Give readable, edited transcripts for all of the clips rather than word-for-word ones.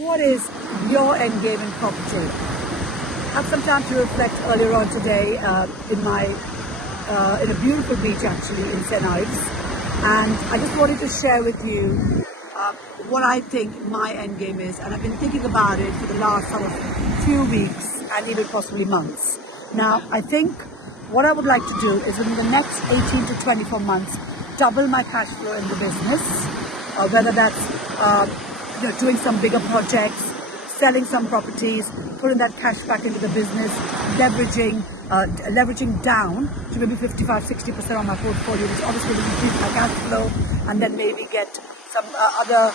What is your end game in property? I had some time to reflect earlier on today in a beautiful beach actually in St. Ives, and I just wanted to share with you what I think my end game is, and I've been thinking about it for the last sort of few weeks and even possibly months. Now, I think what I would like to do is within the next 18 to 24 months, double my cash flow in the business, whether that's doing some bigger projects, selling some properties, putting that cash back into the business, leveraging down to maybe 55-60% on my portfolio, which obviously will increase my cash flow, and then maybe get some other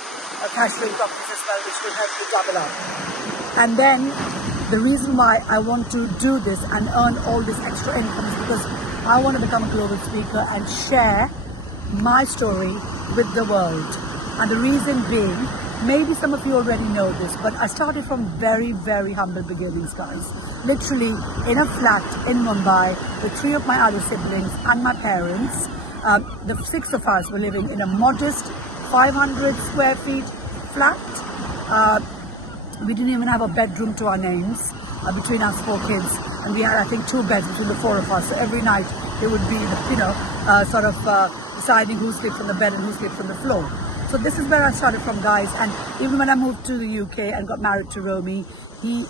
cash flowing properties as well, which will help me double up. And then the reason why I want to do this and earn all this extra income is because I want to become a global speaker and share my story with the world. And the reason being, maybe some of you already know this, but I started from very, very humble beginnings, guys. Literally in a flat in Mumbai with 3 of my other siblings and my parents. The 6 of us were living in a modest 500 square feet flat. We didn't even have a bedroom to our names between us 4 kids. And we had, I think, 2 beds between the 4 of us. So every night they would be, deciding who slept on the bed and who slept on the floor. So this is where I started from, guys. And even when I moved to the UK and got married to Romy, we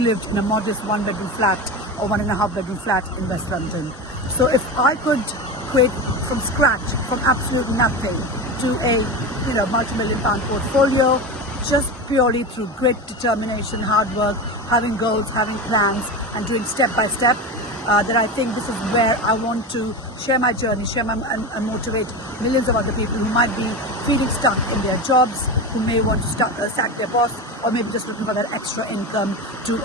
lived in a modest 1-bedroom flat or 1.5-bedroom flat in West London. So if I could create from scratch, from absolute nothing, to a multi-million-pound portfolio, just purely through great determination, hard work, having goals, having plans, and doing step by step, that I think this is where I want to share my journey, and motivate millions of other people who might be feeling stuck in their jobs, who may want to sack their boss, or maybe just looking for that extra income to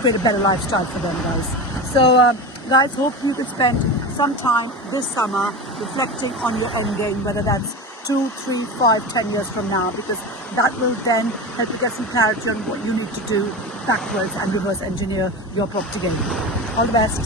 create a better lifestyle for them, guys. So, guys, hope you could spend some time this summer reflecting on your end game, whether that's 2, 3, 5, 10 years from now, because that will then help you get some clarity on what you need to do backwards and reverse engineer your property game. All the best.